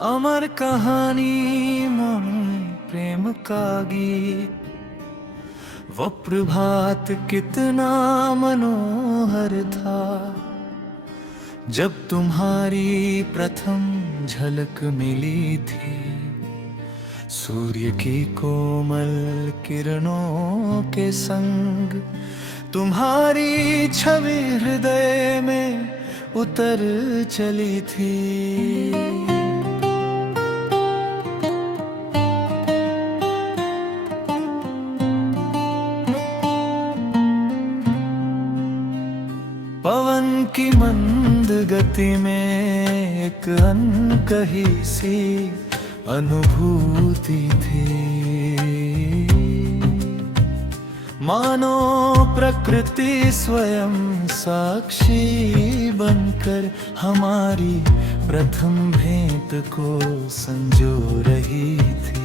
अमर कहानी मन प्रेम का गीत। वो प्रभात कितना मनोहर था, जब तुम्हारी प्रथम झलक मिली थी। सूर्य की कोमल किरणों के संग तुम्हारी छवि हृदय में उतर चली थी। पवन की मंद गति में एक अनकही सी अनुभूति थी, मानो प्रकृति स्वयं साक्षी बनकर हमारी प्रथम भेंट को संजो रही थी।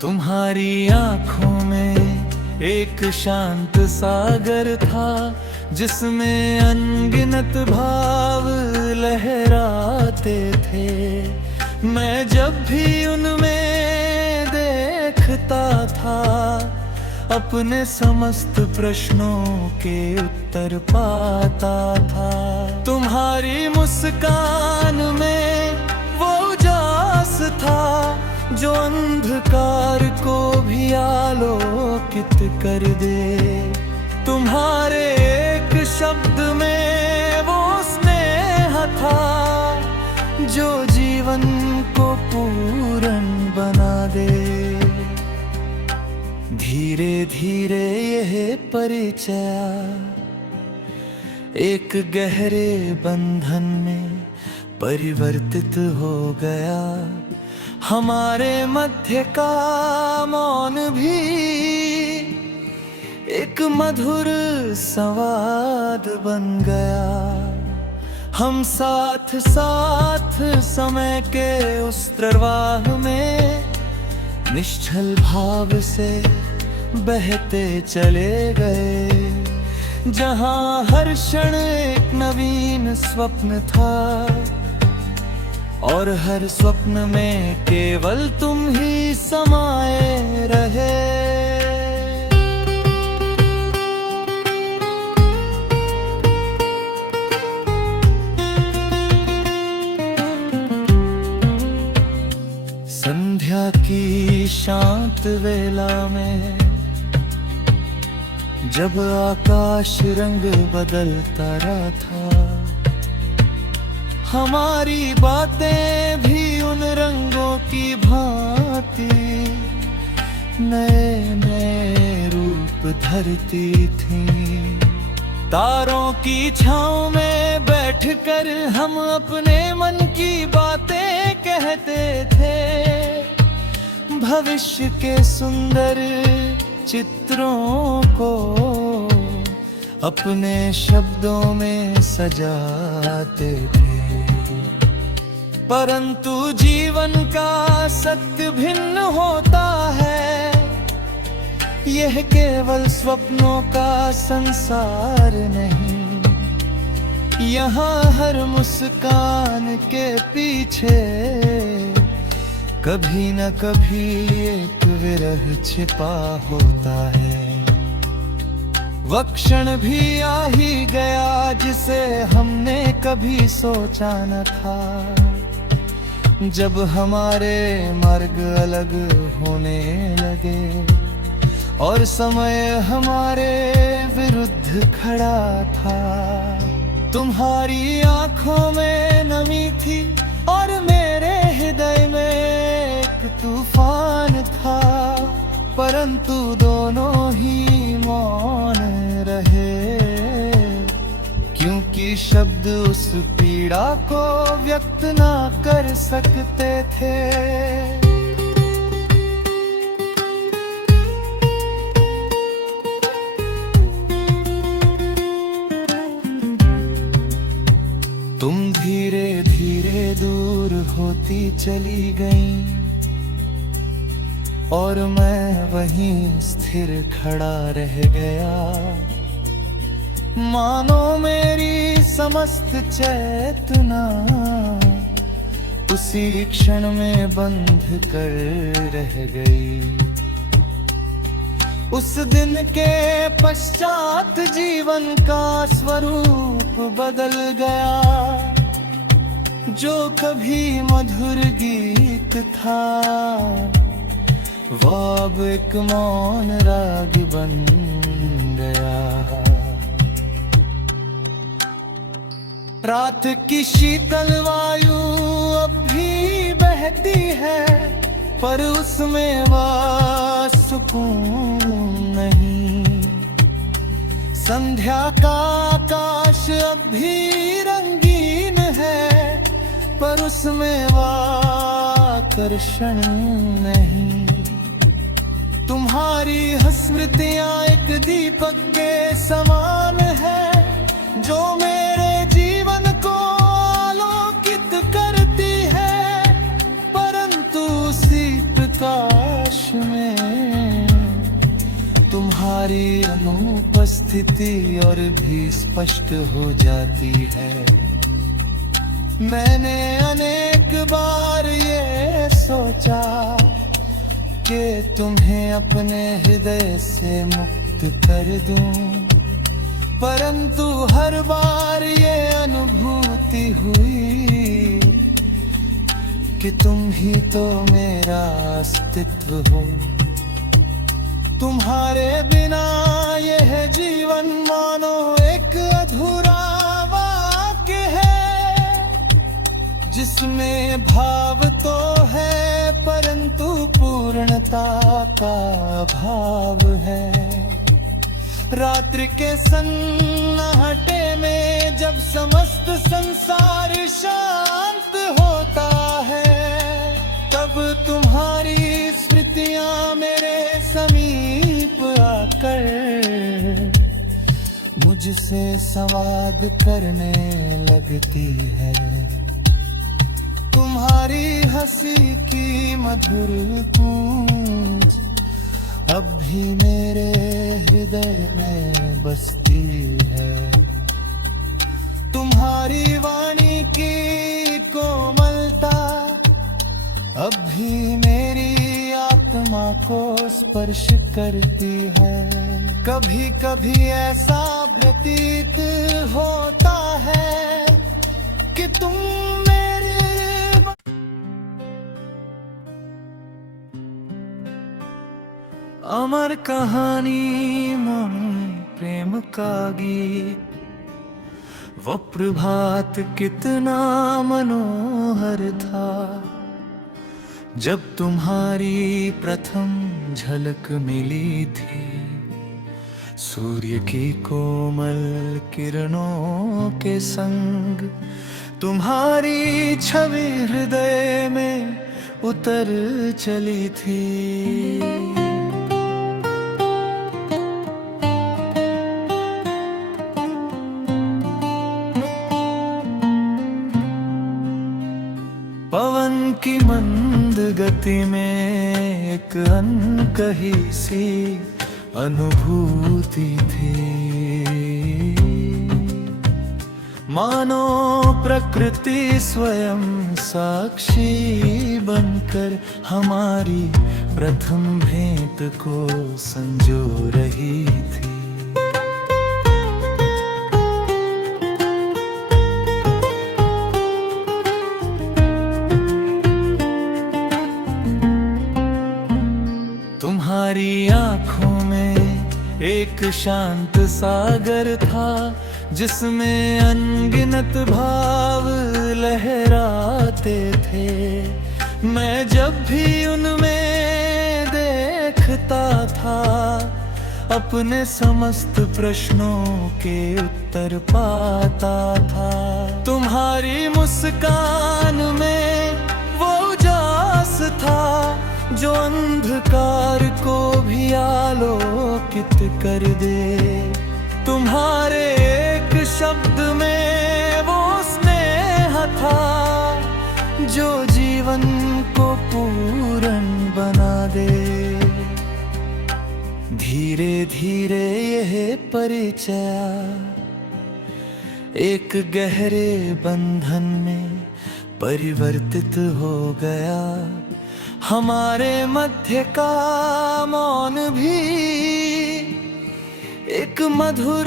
तुम्हारी आँखों में एक शांत सागर था, जिसमें अनगिनत भाव लहराते थे। मैं जब भी उनमें देखता था, अपने समस्त प्रश्नों के उत्तर पाता था। तुम्हारी मुस्कान में वो उजास था, जो अंधकार को भी आलोकित कर दे। तुम्हारे एक शब्द में वो स्नेह था, जो जीवन को पूर्ण बना दे। धीरे धीरे यह परिचय एक गहरे बंधन में परिवर्तित हो गया। हमारे मध्य का मौन भी एक मधुर संवाद बन गया। हम साथ साथ समय के उस प्रवाह में निश्चल भाव से बहते चले गए, जहां हर क्षण एक नवीन स्वप्न था, और हर स्वप्न में केवल तुम ही समाये रहे। संध्या की शांत वेला में जब आकाश रंग बदलता रहा था, हमारी बातें भी उन रंगों की भांति नए नए रूप धरती थीं। तारों की छांव में बैठकर हम अपने मन की बातें कहते थे, भविष्य के सुंदर चित्रों को अपने शब्दों में सजाते थे। परंतु जीवन का सत्य भिन्न होता है, यह केवल स्वप्नों का संसार नहीं। यहाँ हर मुस्कान के पीछे कभी न कभी एक विरह छिपा होता है। वह क्षण भी आ ही गया जिसे हमने कभी सोचा न था, जब हमारे मार्ग अलग होने लगे और समय हमारे विरुद्ध खड़ा था। तुम्हारी आंखों में नमी थी और मेरे हृदय में एक तूफान था, परंतु दोनों ही मौन रहे, क्योंकि शब्द उस पीड़ा को व्यक्त ना कर सकते थे। तुम धीरे धीरे दूर होती चली गई, और मैं वहीं स्थिर खड़ा रह गया। मानो मेरी समस्त चेतना उसी क्षण में बंध कर रह गई। उस दिन के पश्चात जीवन का स्वरूप बदल गया। जो कभी मधुर गीत था वो अब एक मौन राग बन गया। रात की शीतल वायु अब भी बहती है, पर उसमें वह सुकून नहीं। संध्या का आकाश अब भी रंगीन है, पर उसमें वह आकर्षण नहीं। तुम्हारी स्मृतियां एक दीपक के समान है, जो मेरे जीवन को आलोकित करती है। परंतु उसी प्रकाश में तुम्हारी अनुपस्थिति और भी स्पष्ट हो जाती है। मैंने अनेक बार ये सोचा कि तुम्हें अपने हृदय से मुक्त कर दूं, परंतु हर बार ये अनुभूति हुई कि तुम ही तो मेरा अस्तित्व हो। तुम्हारे बिना यह जीवन मानो एक अधूरा वाक्य है, जिसमें भाव तो है परंतु पूर्णता का अभाव है। रात्रि के सन्नाटे में जब समस्त संसार शांत होता है, तब तुम्हारी स्मृतियां मेरे समीप आकर मुझसे संवाद करने लगती है। तुम्हारी हंसी की मधुर गूंज अब भी मेरे हृदय में बसती है। तुम्हारी वाणी की कोमलता अब भी मेरी आत्मा को स्पर्श करती है। कभी कभी ऐसा प्रतीत होता है कि तुम मेरे अमर कहानी मन प्रेम का गीत। वो प्रभात कितना मनोहर था, जब तुम्हारी प्रथम झलक मिली थी। सूर्य की कोमल किरणों के संग तुम्हारी छवि हृदय में उतर चली थी। पवन की मंद गति में एक अनकही सी अनुभूति थी। मानो प्रकृति स्वयं साक्षी बनकर हमारी प्रथम भेंट को संजो रही थी। तुम्हारी आँखों में एक शांत सागर था, जिसमें अनगिनत भाव लहराते थे। मैं जब भी उनमें देखता था, अपने समस्त प्रश्नों के उत्तर पाता था। तुम्हारी मुस्कान में वो उजास था, जो अंधकार को भी आलोकित कर दे। तुम्हारे एक शब्द में वो स्नेह था, जो जीवन को पूर्ण बना दे। धीरे धीरे यह परिचय एक गहरे बंधन में परिवर्तित हो गया। हमारे मध्य का मौन भी एक मधुर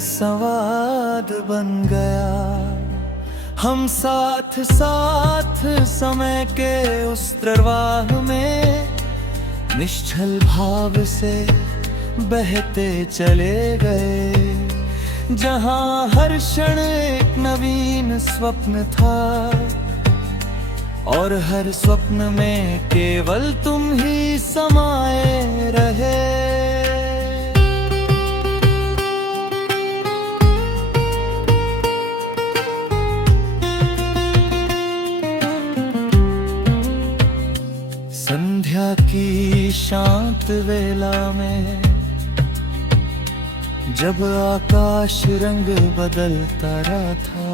संवाद बन गया। हम साथ साथ समय के उस प्रवाह में निश्चल भाव से बहते चले गए, जहां हर क्षण एक नवीन स्वप्न था और हर स्वप्न में केवल तुम ही समाये रहे। संध्या की शांत वेला में जब आकाश रंग बदलता रहा था,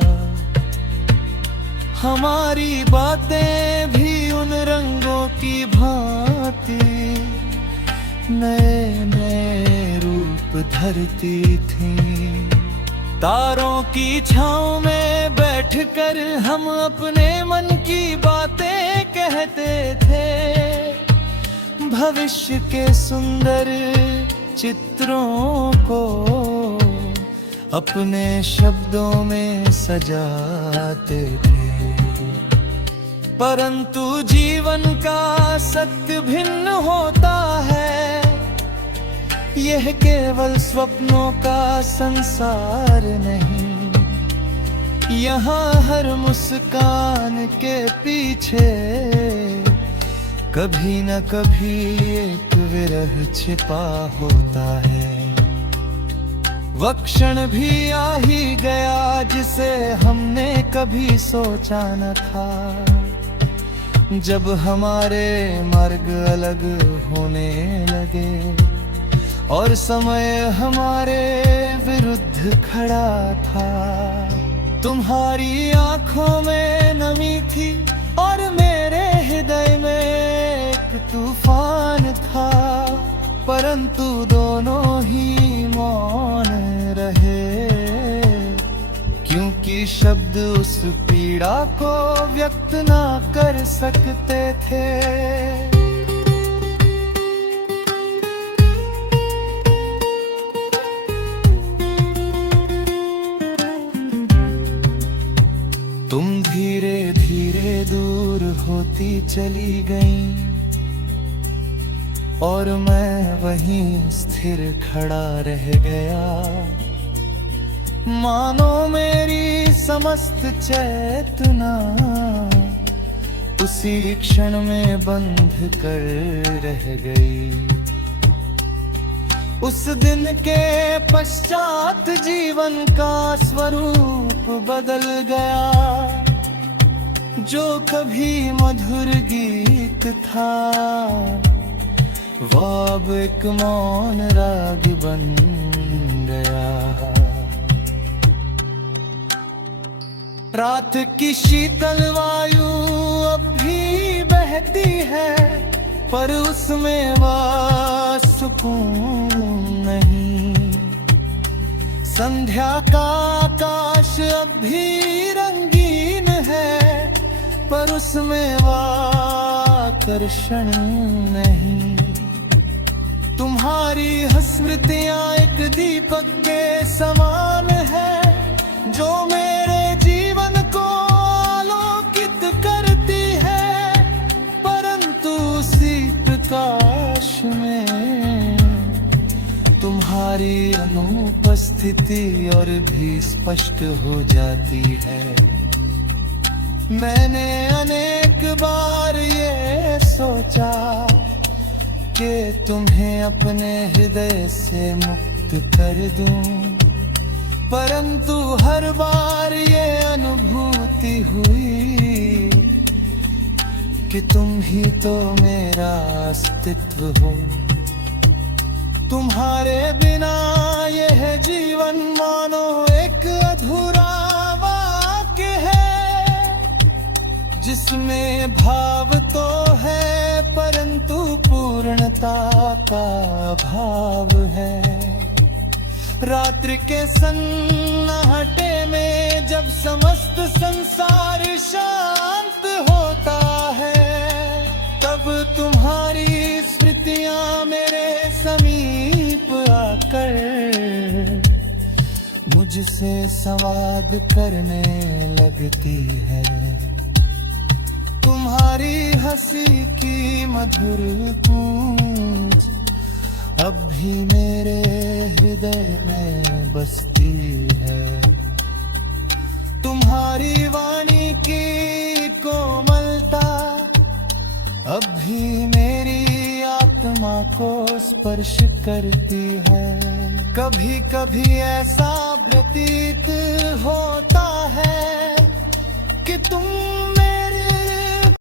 हमारी बातें भी उन रंगों की भांति नए नए रूप धरती थीं। तारों की छांव में बैठकर हम अपने मन की बातें कहते थे, भविष्य के सुंदर चित्रों को अपने शब्दों में सजाते थे। परंतु जीवन का सत्य भिन्न होता है, यह केवल स्वप्नों का संसार नहीं। यहाँ हर मुस्कान के पीछे कभी न कभी एक विरह छिपा होता है। वह क्षण भी आ ही गया जिसे हमने कभी सोचा न था, जब हमारे मार्ग अलग होने लगे और समय हमारे विरुद्ध खड़ा था। तुम्हारी आंखों में नमी थी और मेरे हृदय में एक तूफान था, परंतु दोनों ही मौन रहे, क्योंकि शब्द उस पीड़ा को व्यक्त ना कर सकते थे। तुम धीरे धीरे दूर होती चली गई और मैं वहीं स्थिर खड़ा रह गया, मानो मेरी समस्त चेतना उसी क्षण में बंध कर रह गई। उस दिन के पश्चात जीवन का स्वरूप बदल गया, जो कभी मधुर गीत था वो अब एक मौन राग बन गया। रात की शीतल वायु अब भी बहती है, पर उसमें वह सुकून नहीं। संध्या का आकाश अब भी रंगीन है, पर उसमें वह आकर्षण नहीं। तुम्हारी स्मृतियां एक दीपक के समान है, जो मेरे जीवन को आलोकित करती है, परंतु उसी प्रकाश में तुम्हारी अनुपस्थिति और भी स्पष्ट हो जाती है। मैंने अनेक बार ये सोचा कि तुम्हें अपने हृदय से मुक्त कर दूं, परंतु हर बार ये अनुभूति हुई कि तुम ही तो मेरा अस्तित्व हो। तुम्हारे बिना यह जीवन मानो एक अधूरा वाक्य है, जिसमें भाव तो है परंतु पूर्णता का भाव है। रात्रि के सन्नाटे में जब समस्त संसार शांत होता है, तब तुम्हारी स्मृतियां मेरे समीप आकर मुझसे संवाद करने लगती है। तुम्हारी हंसी की मधुर गूंज अब भी मेरे हृदय में बसती है। तुम्हारी वाणी की कोमलता अब भी मेरी आत्मा को स्पर्श करती है। कभी कभी ऐसा प्रतीत होता है कि तुम